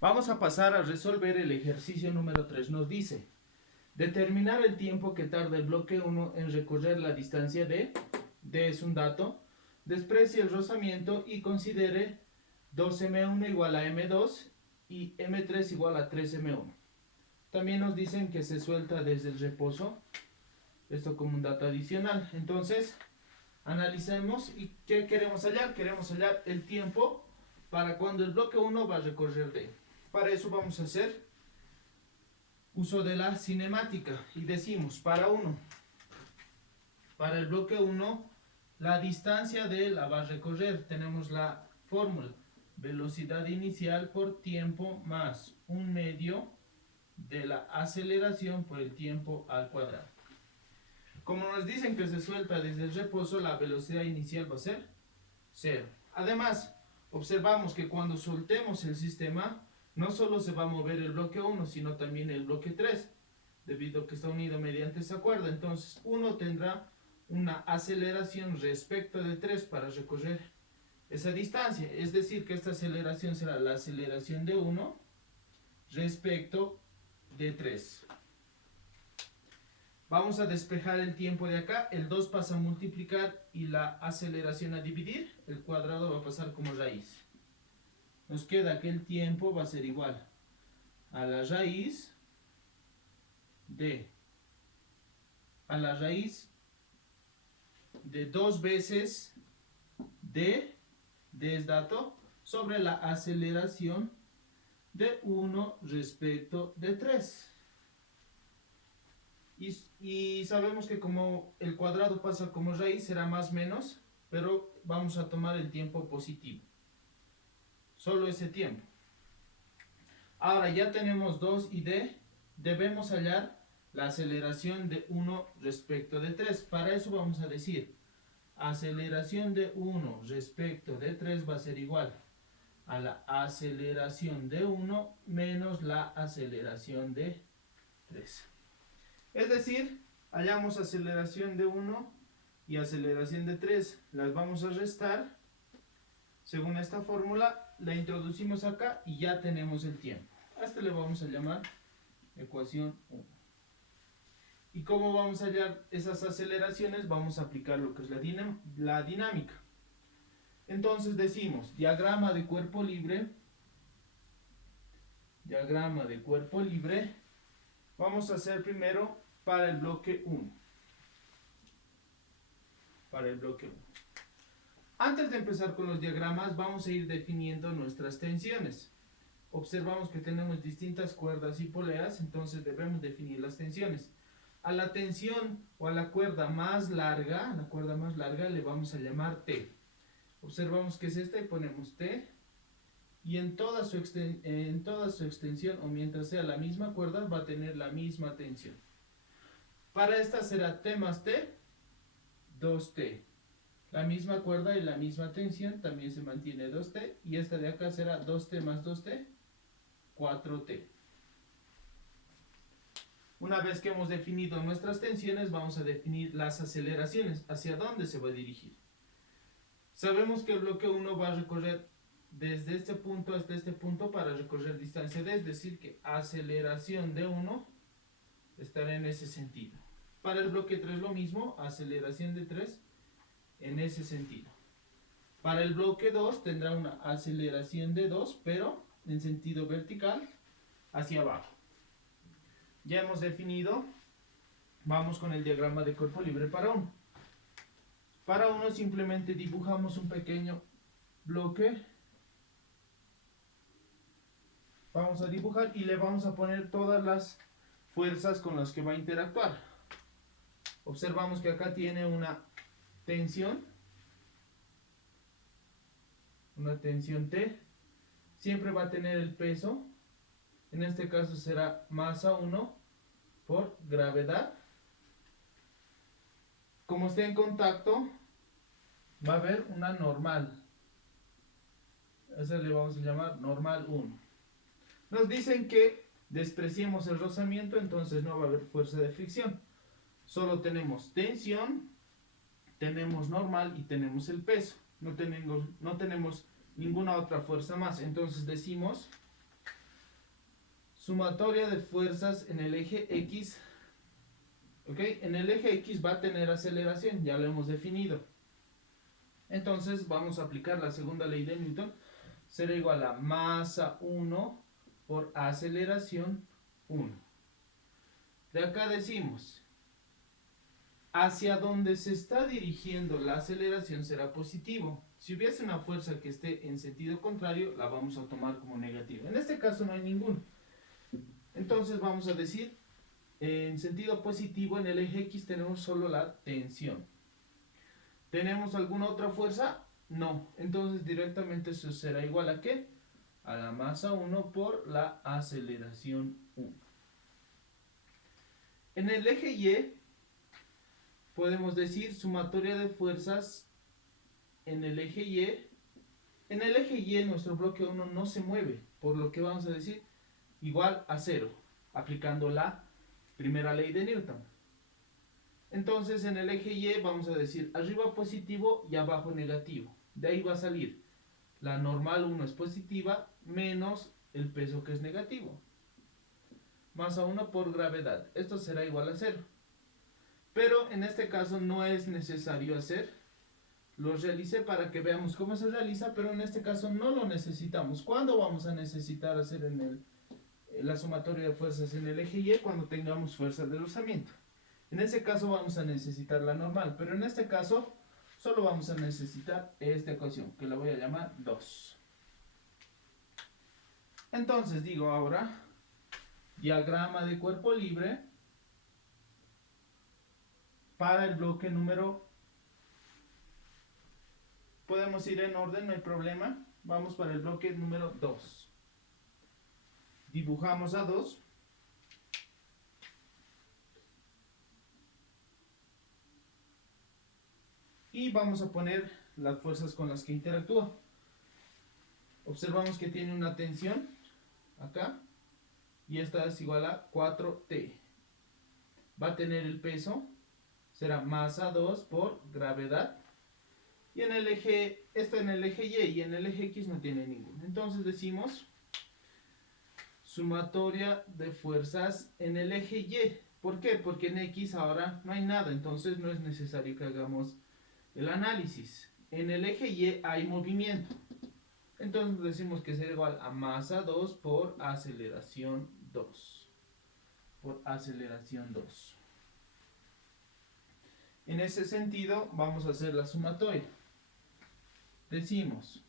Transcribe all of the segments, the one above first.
Vamos a pasar a resolver el ejercicio número 3. Nos dice, determinar el tiempo que tarda el bloque 1 en recorrer la distancia D es un dato, desprecie el rozamiento y considere 2M1 igual a M2 y M3 igual a 3M1. También nos dicen que se suelta desde el reposo, esto como un dato adicional. Entonces, analicemos y ¿qué queremos hallar? Queremos hallar el tiempo para cuando el bloque 1 va a recorrer D. Para eso vamos a hacer uso de la cinemática y decimos para el bloque 1 la distancia de la va a recorrer. Tenemos la fórmula: velocidad inicial por tiempo más un medio de la aceleración por el tiempo al cuadrado. Como nos dicen que se suelta desde el reposo, la velocidad inicial va a ser 0. Además, observamos que cuando soltemos el sistema, no solo se va a mover el bloque 1, sino también el bloque 3, debido a que está unido mediante esa cuerda. Entonces, 1 tendrá una aceleración respecto de 3 para recorrer esa distancia. Es decir, que esta aceleración será la aceleración de 1 respecto de 3. Vamos a despejar el tiempo de acá. El 2 pasa a multiplicar y la aceleración a dividir. El cuadrado va a pasar como raíz. Nos queda que el tiempo va a ser igual a la raíz de 2 veces D es dato, sobre la aceleración de 1 respecto de 3. Y sabemos que como el cuadrado pasa como raíz, será más menos, pero vamos a tomar el tiempo positivo. Solo ese tiempo. Ahora ya tenemos 2 y D, debemos hallar la aceleración de 1 respecto de 3. Para eso vamos a decir, aceleración de 1 respecto de 3 va a ser igual a la aceleración de 1 menos la aceleración de 3. Es decir, hallamos aceleración de 1 y aceleración de 3. Las vamos a restar según esta fórmula. La introducimos acá y ya tenemos el tiempo. A este le vamos a llamar ecuación 1. ¿Y cómo vamos a hallar esas aceleraciones? Vamos a aplicar lo que es la dinámica. Entonces decimos, diagrama de cuerpo libre. Vamos a hacer primero para el bloque 1. Antes de empezar con los diagramas, vamos a ir definiendo nuestras tensiones. Observamos que tenemos distintas cuerdas y poleas, entonces debemos definir las tensiones. A la tensión o a la cuerda más larga, le vamos a llamar T. Observamos que es esta y ponemos T. Y en toda su extensión, o mientras sea la misma cuerda, va a tener la misma tensión. Para esta será T más T, 2T. La misma cuerda y la misma tensión también se mantiene 2T. Y esta de acá será 2T más 2T, 4T. Una vez que hemos definido nuestras tensiones, vamos a definir las aceleraciones. ¿Hacia dónde se va a dirigir? Sabemos que el bloque 1 va a recorrer desde este punto hasta este punto para recorrer distancia D, es decir que aceleración de 1 estará en ese sentido. Para el bloque 3 lo mismo, aceleración de 3 en ese sentido. Para el bloque 2 tendrá una aceleración de 2, pero en sentido vertical hacia abajo. Ya hemos definido, vamos con el diagrama de cuerpo libre para 1. Para 1 simplemente dibujamos un pequeño bloque. Vamos a dibujar y le vamos a poner todas las fuerzas con las que va a interactuar. Observamos que acá tiene una tensión T. Siempre va a tener el peso. En este caso será masa 1 por gravedad. Como esté en contacto, va a haber una normal. Esa le vamos a llamar normal 1. Nos dicen que despreciemos el rozamiento, entonces no va a haber fuerza de fricción. Solo tenemos tensión, tenemos normal y tenemos el peso. No tenemos ninguna otra fuerza más. Entonces decimos sumatoria de fuerzas en el eje X. ¿Ok? En el eje X va a tener aceleración, ya lo hemos definido. Entonces vamos a aplicar la segunda ley de Newton. Será igual a masa 1 por aceleración 1. De acá decimos, hacia donde se está dirigiendo la aceleración será positivo. Si hubiese una fuerza que esté en sentido contrario, la vamos a tomar como negativa. En este caso no hay ninguno. Entonces vamos a decir, en sentido positivo en el eje X tenemos solo la tensión. ¿Tenemos alguna otra fuerza? No. Entonces directamente eso será igual a ¿qué? A la masa 1 por la aceleración 1. En el eje Y podemos decir sumatoria de fuerzas en el eje Y. En el eje Y nuestro bloque 1 no se mueve, por lo que vamos a decir igual a 0, aplicando la primera ley de Newton. Entonces en el eje Y vamos a decir arriba positivo y abajo negativo. De ahí va a salir la normal 1 es positiva menos el peso que es negativo. Masa 1 por gravedad. Esto será igual a 0. Pero en este caso no es necesario hacer. Lo realicé para que veamos cómo se realiza, pero en este caso no lo necesitamos. ¿Cuándo vamos a necesitar hacer la sumatoria de fuerzas en el eje Y? Cuando tengamos fuerza de rozamiento. En ese caso vamos a necesitar la normal, pero en este caso solo vamos a necesitar esta ecuación, que la voy a llamar 2. Entonces digo ahora, diagrama de cuerpo libre para el bloque número... Podemos ir en orden, no hay problema. Vamos para el bloque número 2. Dibujamos a 2. Y vamos a poner las fuerzas con las que interactúa. Observamos que tiene una tensión acá. Y esta es igual a 4T. Va a tener el peso. Será masa 2 por gravedad. Y en el eje, esto en el eje Y y en el eje X no tiene ninguno. Entonces decimos sumatoria de fuerzas en el eje Y. ¿Por qué? Porque en X ahora no hay nada. Entonces no es necesario que hagamos el análisis. En el eje Y hay movimiento. Entonces decimos que será igual a masa 2 por aceleración 2. Por aceleración 2. En ese sentido vamos a hacer la sumatoria. Decimos,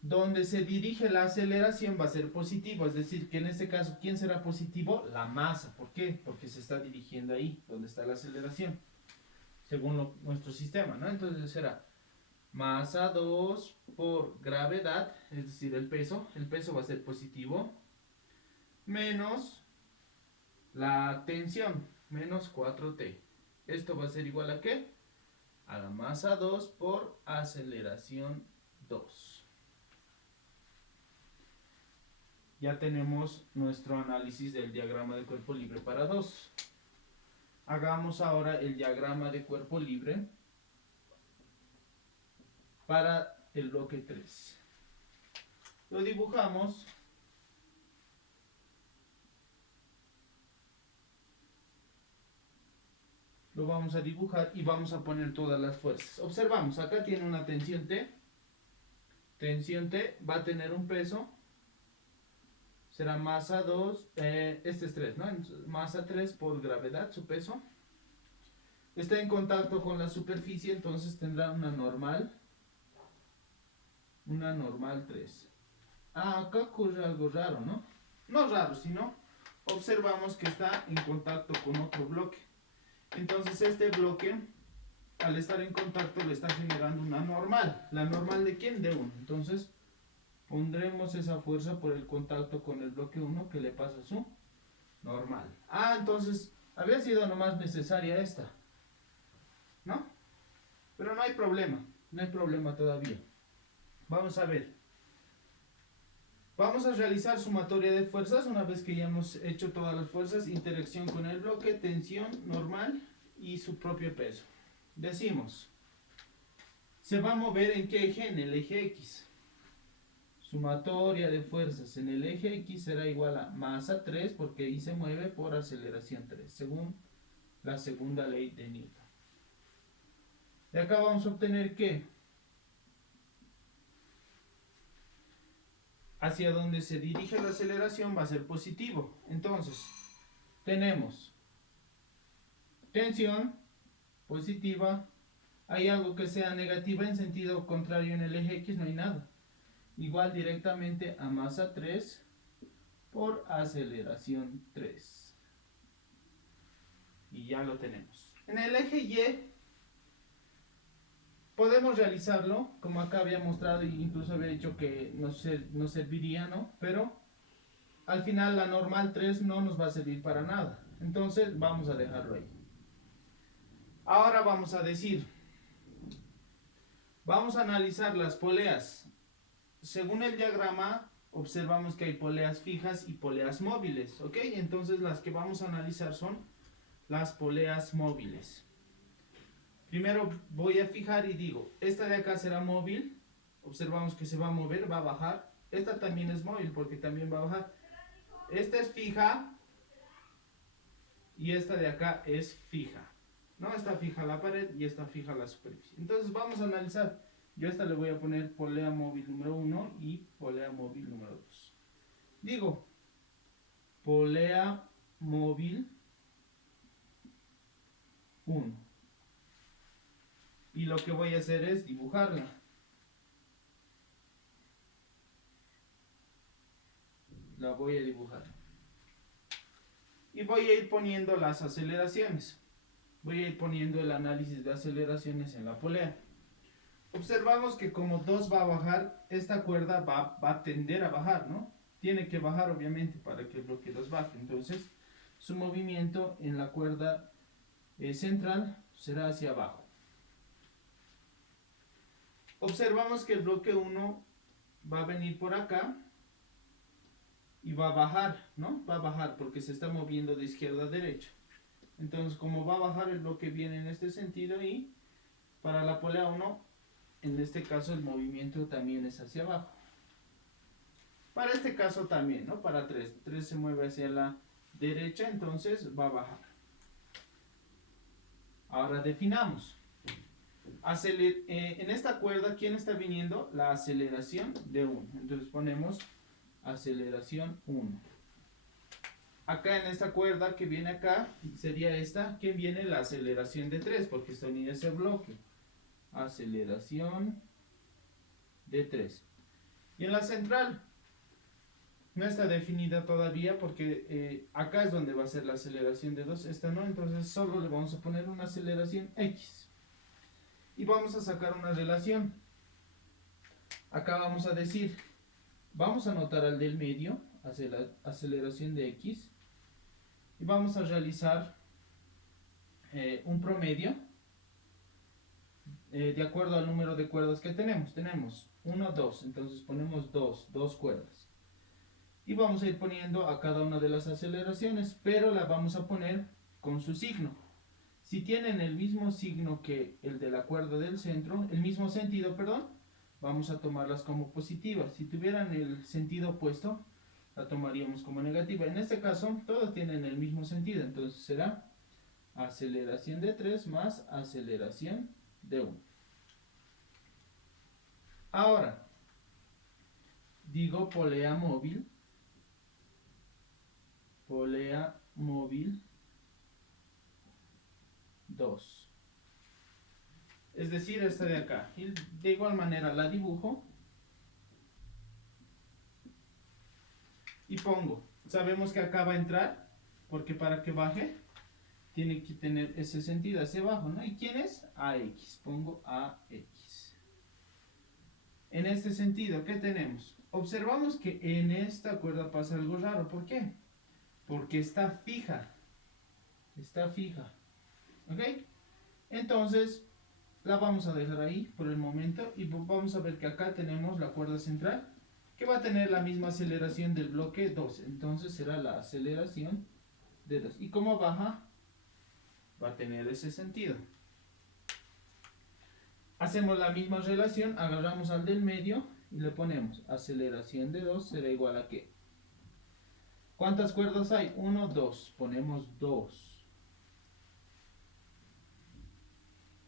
donde se dirige la aceleración va a ser positivo, es decir, que en este caso, ¿quién será positivo? La masa. ¿Por qué? Porque se está dirigiendo ahí, donde está la aceleración, según nuestro sistema, ¿no? Entonces será masa 2 por gravedad, es decir, el peso va a ser positivo, menos la tensión, menos 4T. Esto va a ser igual a ¿qué? A la masa 2 por aceleración 2. Ya tenemos nuestro análisis del diagrama de cuerpo libre para 2. Hagamos ahora el diagrama de cuerpo libre para el bloque 3. Lo dibujamos. Lo vamos a dibujar y vamos a poner todas las fuerzas. Observamos, acá tiene una tensión T. Tensión T va a tener un peso. Será masa 2, este es 3, ¿no? Masa 3 por gravedad, su peso. Está en contacto con la superficie, entonces tendrá una normal. Una normal 3. Ah, acá ocurre algo raro, ¿no? No raro, sino observamos que está en contacto con otro bloque. Entonces este bloque, al estar en contacto, le está generando una normal. ¿La normal de quién? De 1. Entonces pondremos esa fuerza por el contacto con el bloque 1 que le pasa su normal. Ah, entonces había sido nomás necesaria esta, ¿no? Pero no hay problema, no hay problema todavía. Vamos a ver. Vamos a realizar sumatoria de fuerzas una vez que ya hemos hecho todas las fuerzas, interacción con el bloque, tensión, normal y su propio peso. Decimos, se va a mover ¿en qué eje? En el eje X. sumatoria de fuerzas en el eje X será igual a masa 3, porque ahí se mueve por aceleración 3, según la segunda ley de Newton. De acá vamos a obtener que hacia donde se dirige la aceleración va a ser positivo. Entonces, tenemos tensión positiva. Hay algo que sea negativa en sentido contrario en el eje X, no hay nada. Igual directamente a masa 3 por aceleración 3. Y ya lo tenemos. En el eje Y podemos realizarlo, como acá había mostrado e incluso había dicho que nos serviría, ¿no? Pero al final la normal 3 no nos va a servir para nada. Entonces vamos a dejarlo ahí. Ahora vamos a decir, vamos a analizar las poleas. Según el diagrama, observamos que hay poleas fijas y poleas móviles, ¿ok? Entonces las que vamos a analizar son las poleas móviles. Primero voy a fijar y digo, esta de acá será móvil. Observamos que se va a mover, va a bajar. Esta también es móvil porque también va a bajar. Esta es fija y esta de acá es fija. No, está fija la pared y está fija la superficie. Entonces vamos a analizar. Yo a esta le voy a poner polea móvil número 1 y polea móvil número 2. Digo, polea móvil 1. Y lo que voy a hacer es dibujarla. La voy a dibujar. Y voy a ir poniendo las aceleraciones. Voy a ir poniendo el análisis de aceleraciones en la polea. Observamos que como 2 va a bajar, esta cuerda va a tender a bajar, ¿no? Tiene que bajar obviamente para que el bloque 2 baje. Entonces, su movimiento en la cuerda central será hacia abajo. Observamos que el bloque 1 va a venir por acá y va a bajar, ¿no? Va a bajar porque se está moviendo de izquierda a derecha. Entonces, como va a bajar, el bloque viene en este sentido y para la polea 1, en este caso el movimiento también es hacia abajo. Para este caso también, ¿no? Para 3. 3 se mueve hacia la derecha, entonces va a bajar. Ahora definamos. En esta cuerda, ¿quién está viniendo? La aceleración de 1. Entonces ponemos aceleración 1. Acá en esta cuerda que viene acá, sería esta, que viene la aceleración de 3, porque está unida a ese bloque. Aceleración de 3. Y en la central, no está definida todavía porque acá es donde va a ser la aceleración de 2, esta no, entonces solo le vamos a poner una aceleración X. Y vamos a sacar una relación. Acá vamos a decir, vamos a anotar al del medio, aceleración de X, y vamos a realizar un promedio de acuerdo al número de cuerdas que tenemos. Tenemos 1, 2, entonces ponemos 2 cuerdas. Y vamos a ir poniendo a cada una de las aceleraciones, pero la vamos a poner con su signo. Si tienen el mismo signo que el de la cuerda del centro, el mismo sentido, perdón, vamos a tomarlas como positivas. Si tuvieran el sentido opuesto, la tomaríamos como negativa. En este caso, todos tienen el mismo sentido, entonces será aceleración de 3 más aceleración de 1. Ahora, digo polea móvil 2. Es decir, esta de acá. Y de igual manera la dibujo. Y pongo. Sabemos que acá va a entrar, porque para que baje, tiene que tener ese sentido hacia abajo, ¿no? ¿Y quién es? AX. Pongo AX. En este sentido, ¿qué tenemos? Observamos que en esta cuerda pasa algo raro. ¿Por qué? Porque está fija. Está fija. ¿Ok? Entonces, la vamos a dejar ahí por el momento. Y vamos a ver que acá tenemos la cuerda central, que va a tener la misma aceleración del bloque 2. Entonces será la aceleración de 2. ¿Y cómo baja? Va a tener ese sentido. Hacemos la misma relación, agarramos al del medio y le ponemos aceleración de 2 será igual a ¿qué? ¿Cuántas cuerdas hay? 1, 2. Ponemos 2.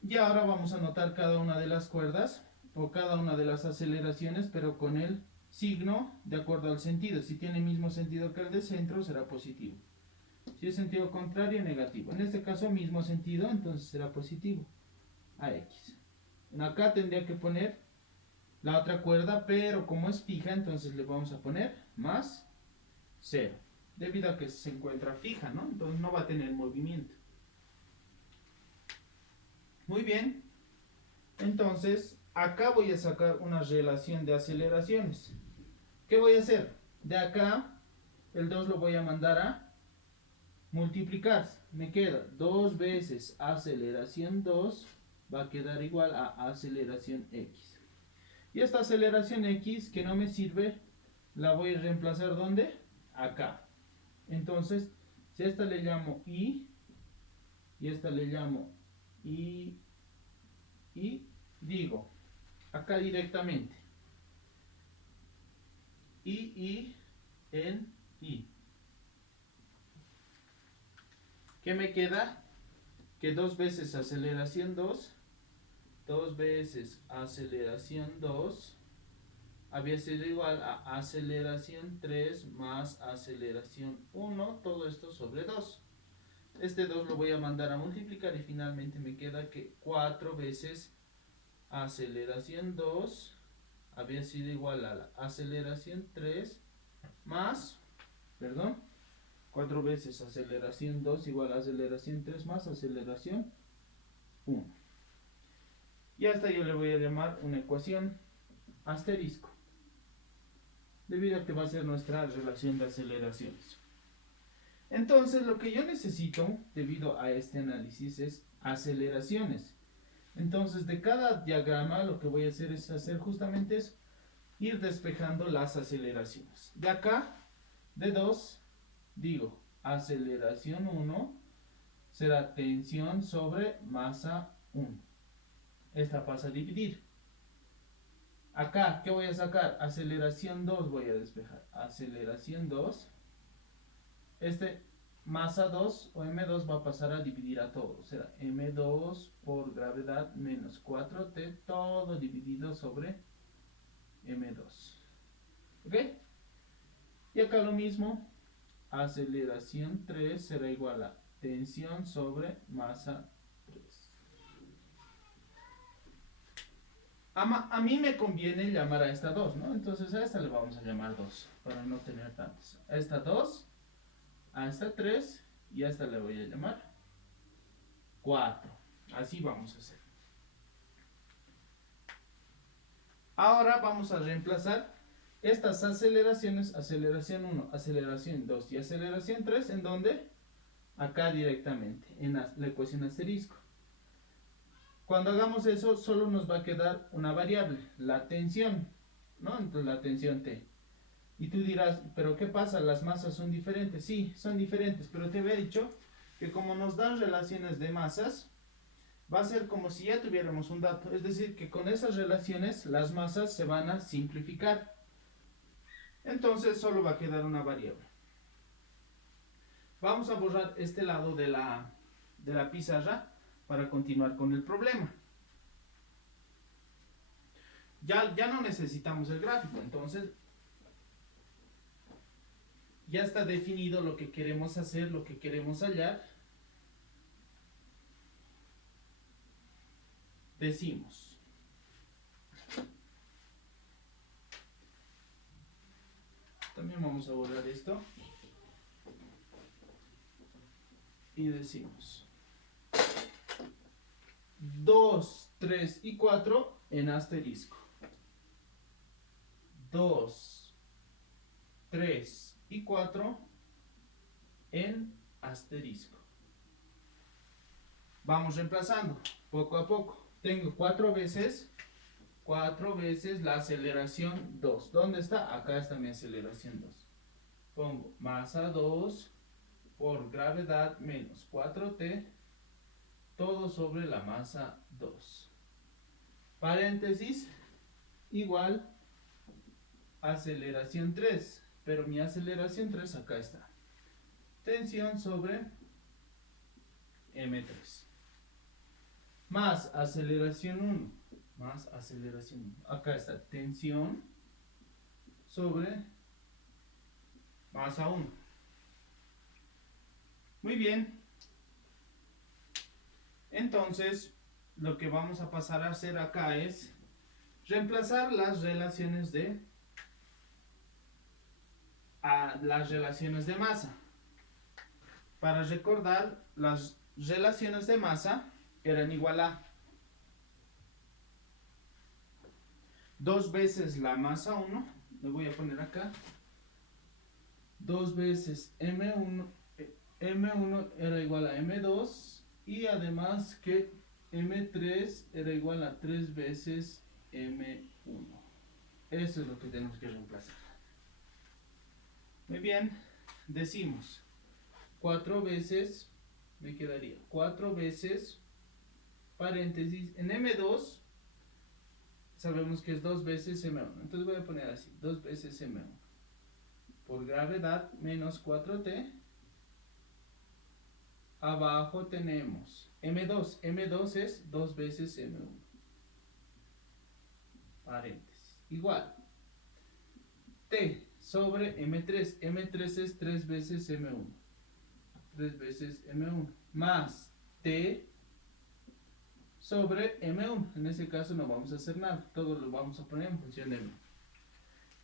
Y ahora vamos a anotar cada una de las cuerdas o cada una de las aceleraciones, pero con el signo de acuerdo al sentido. Si tiene el mismo sentido que el de centro, será positivo. Si es sentido contrario, negativo. En este caso, mismo sentido, entonces será positivo. AX. Acá tendría que poner la otra cuerda, pero como es fija, entonces le vamos a poner más 0. Debido a que se encuentra fija, ¿no? Entonces no va a tener movimiento. Muy bien. Entonces, acá voy a sacar una relación de aceleraciones. ¿Qué voy a hacer? De acá, el 2 lo voy a mandar a multiplicar. Me queda 2 veces aceleración 2 va a quedar igual a aceleración X. Y esta aceleración X que no me sirve, la voy a reemplazar ¿dónde? Acá. Entonces, si a esta le llamo I, y esta le llamo I, digo, acá directamente, I en I. ¿Qué me queda? Que 2 veces aceleración 2, 2 veces aceleración 2, había sido igual a aceleración 3 más aceleración 1, todo esto sobre 2. Este 2 lo voy a mandar a multiplicar y finalmente me queda que 4 veces aceleración 2 había sido igual a la aceleración 3 más, 4 veces aceleración 2 igual a aceleración 3 más aceleración 1. Y a esta yo le voy a llamar una ecuación asterisco, debido a que va a ser nuestra relación de aceleraciones. Entonces lo que yo necesito, debido a este análisis, es aceleraciones. Entonces de cada diagrama lo que voy a hacer es justamente eso, ir despejando las aceleraciones. De acá, de 2, digo, aceleración 1 será tensión sobre masa 1. Esta pasa a dividir. Acá, ¿qué voy a sacar? Aceleración 2 voy a despejar. Aceleración 2. Masa 2 o M2 va a pasar a dividir a todo. Será M2 por gravedad menos 4T, todo dividido sobre M2. ¿Ok? Y acá lo mismo. Aceleración 3 será igual a tensión sobre masa 3. A mí me conviene llamar a esta 2, ¿no? Entonces a esta le vamos a llamar 2, para no tener tantos. A esta 2, a esta 3 y a esta le voy a llamar 4. Así vamos a hacer. Ahora vamos a reemplazar estas aceleraciones, aceleración 1, aceleración 2 y aceleración 3, ¿en dónde? Acá directamente, en la ecuación asterisco. Cuando hagamos eso, solo nos va a quedar una variable, la tensión, ¿no? Entonces la tensión T. Y tú dirás, ¿pero qué pasa? ¿Las masas son diferentes? Sí, son diferentes, pero te había dicho que como nos dan relaciones de masas, va a ser como si ya tuviéramos un dato. Es decir, que con esas relaciones las masas se van a simplificar. Entonces solo va a quedar una variable. Vamos a borrar este lado de la pizarra para continuar con el problema. Ya no necesitamos el gráfico, entonces ya está definido lo que queremos hacer, lo que queremos hallar. Decimos, también vamos a borrar esto y decimos 2, 3 y 4 en asterisco. 2, 3 y 4 en asterisco. Vamos reemplazando poco a poco. Tengo 4 veces la aceleración 2. ¿Dónde está? Acá está mi aceleración 2. Pongo masa 2 por gravedad menos 4T, todo sobre la masa 2. Paréntesis, igual aceleración 3, pero mi aceleración 3 acá está. Tensión sobre M3. Más aceleración 1. Más aceleración 1. Acá está tensión sobre masa 1. Muy bien. Entonces, lo que vamos a pasar a hacer acá es reemplazar las relaciones de masa. Para recordar, las relaciones de masa eran igual a 2 veces la masa 1, le voy a poner acá, 2 veces M1 era igual a M2 y además que M3 era igual a 3 veces M1. Eso es lo que tenemos que reemplazar. Muy bien, decimos 4 veces, me quedaría 4 veces, paréntesis, en M2 sabemos que es 2 veces M1, entonces voy a poner así, 2 veces M1 por gravedad menos 4T. Abajo tenemos M2. M2 es 2 veces M1. Paréntesis. Igual. T sobre M3. M3 es 3 veces M1. 3 veces M1. Más T sobre M1. En ese caso no vamos a hacer nada. Todo lo vamos a poner en función de M.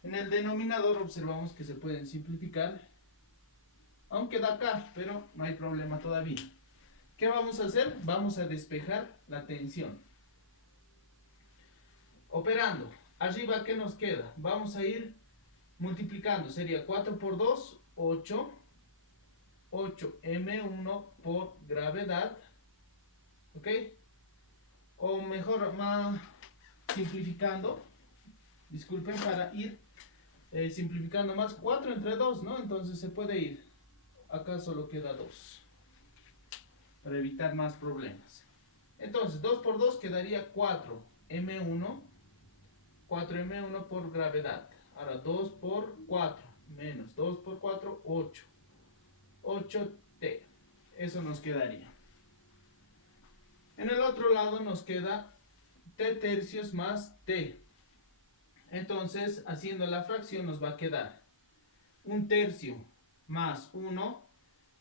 En el denominador observamos que se pueden simplificar. Aunque da acá, pero no hay problema todavía. ¿Qué vamos a hacer? Vamos a despejar la tensión. Operando. Arriba, ¿qué nos queda? Vamos a ir multiplicando. Sería 4 por 2, 8. 8 M1 por gravedad. ¿Ok? O mejor, más simplificando. Disculpen, para ir simplificando más. 4 entre 2, ¿no? Entonces se puede ir. Acá solo queda 2. Para evitar más problemas. Entonces, 2 por 2 quedaría 4M1. 4M1 por gravedad. Ahora 2 por 4. Menos 2 por 4, 8. 8T. Eso nos quedaría. En el otro lado nos queda T tercios más T. Entonces, haciendo la fracción nos va a quedar 1 tercio más 1.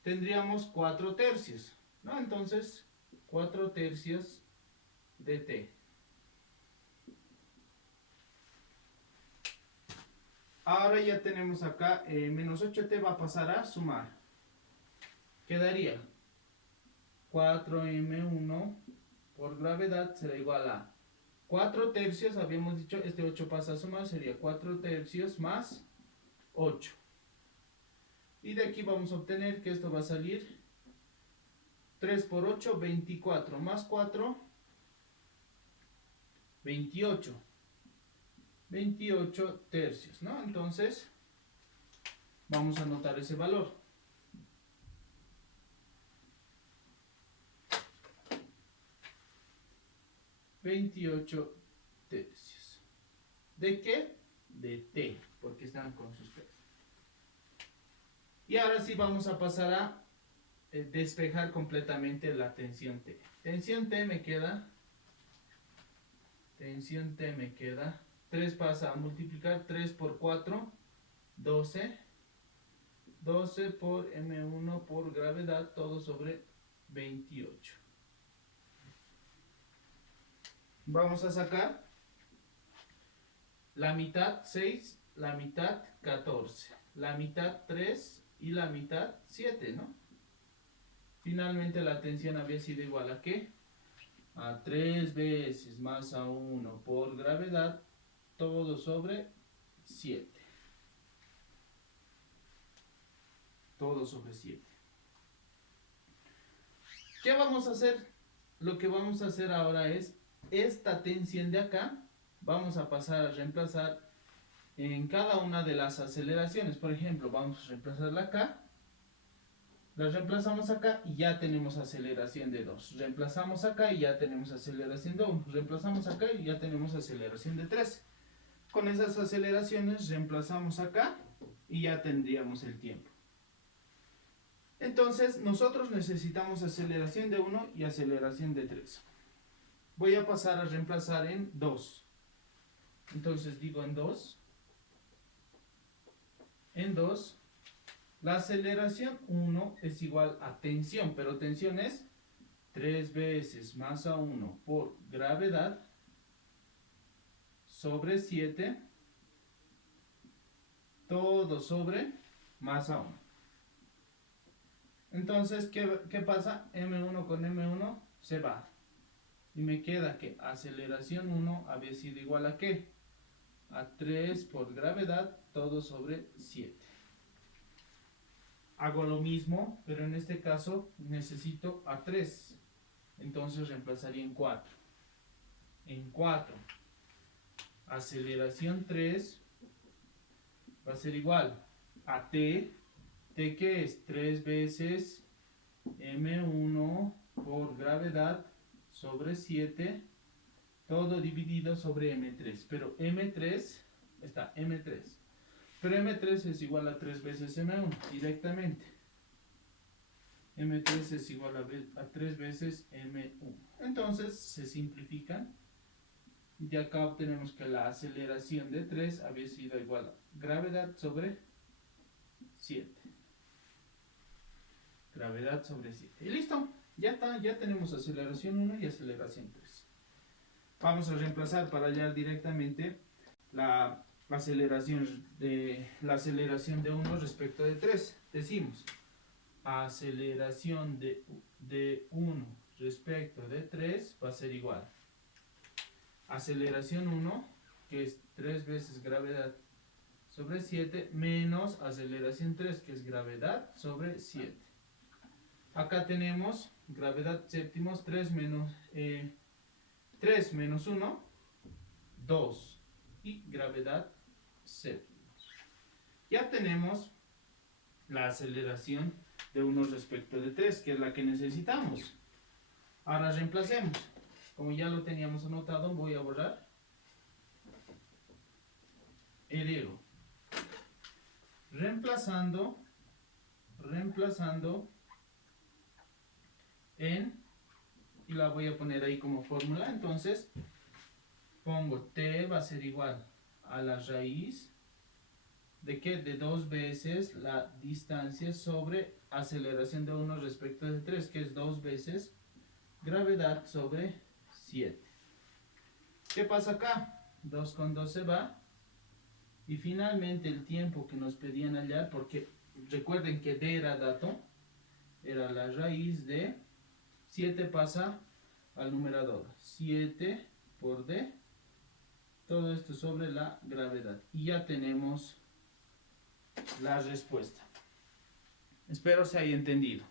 Tendríamos 4 tercios. ¿No? Entonces, 4 tercios de T. Ahora ya tenemos acá, menos 8T va a pasar a sumar. Quedaría 4M1 por gravedad será igual a 4 tercios, habíamos dicho, este 8 pasa a sumar, sería 4 tercios más 8. Y de aquí vamos a obtener que esto va a salir 3 por 8, 24, más 4, 28. 28 tercios, ¿no? Entonces, vamos a anotar ese valor. $28 tercios. ¿De qué? De T, porque están con sus T. Y ahora sí vamos a pasar a despejar completamente la tensión T. Tensión T me queda 3 pasa a multiplicar 3 por 4, 12. 12 por M1 por gravedad, todo sobre 28. Vamos a sacar la mitad 6, la mitad 14, la mitad 3 y la mitad 7, ¿no? Finalmente la tensión había sido igual a ¿qué? A 3 veces masa 1 por gravedad, todo sobre 7. Todo sobre 7. ¿Qué vamos a hacer? Lo que vamos a hacer ahora es esta tensión de acá, vamos a pasar a reemplazar en cada una de las aceleraciones. Por ejemplo, vamos a reemplazarla acá. La reemplazamos acá y ya tenemos aceleración de 2. Reemplazamos acá y ya tenemos aceleración de 1. Reemplazamos acá y ya tenemos aceleración de 3. con esas aceleraciones reemplazamos acá y ya tendríamos el tiempo. Entonces nosotros necesitamos aceleración de 1 y aceleración de 3. Voy a pasar a reemplazar en 2. Entonces digo en 2. En 2, la aceleración 1 es igual a tensión, pero tensión es 3 veces masa 1 por gravedad sobre 7, todo sobre masa 1. Entonces, ¿qué pasa? M1 con M1 se va. Y me queda que aceleración 1 había sido igual a ¿qué? A 3 por gravedad, todo sobre 7. Hago lo mismo, pero en este caso necesito a 3. Entonces reemplazaría en 4. En 4. Aceleración 3 va a ser igual a T. ¿T qué es? 3 veces M1 por gravedad sobre 7, todo dividido sobre M3. Pero M3, está M3. Pero M3 es igual a 3 veces M1 directamente. M3 es igual a 3 veces M1. Entonces se simplifican. Y acá obtenemos que la aceleración de 3 había sido igual a gravedad sobre 7. Gravedad sobre 7. Y listo. Ya está. Ya tenemos aceleración 1 y aceleración 3. Vamos a reemplazar para hallar directamente la aceleración de 1 respecto de 3. Decimos aceleración de 1 respecto de 3 va a ser igual aceleración 1, que es 3 veces gravedad sobre 7, menos aceleración 3, que es gravedad sobre 7. Acá tenemos gravedad séptimos, 3 menos 1, 2. Y gravedad séptimos. Ya tenemos la aceleración de 1 respecto de 3, que es la que necesitamos. Ahora reemplacemos. Como ya lo teníamos anotado, voy a borrar. Heredo. Reemplazando en, y la voy a poner ahí como fórmula. Entonces, pongo T va a ser igual a la raíz de ¿qué? De 2 veces la distancia sobre aceleración de 1 respecto de 3, que es 2 veces gravedad sobre 7. ¿Qué pasa acá? 2 con 2 se va. Y finalmente el tiempo que nos pedían hallar, porque recuerden que D era dato, era la raíz de 7 pasa al numerador. 7 por D, todo esto sobre la gravedad. Y ya tenemos la respuesta. Espero se haya entendido.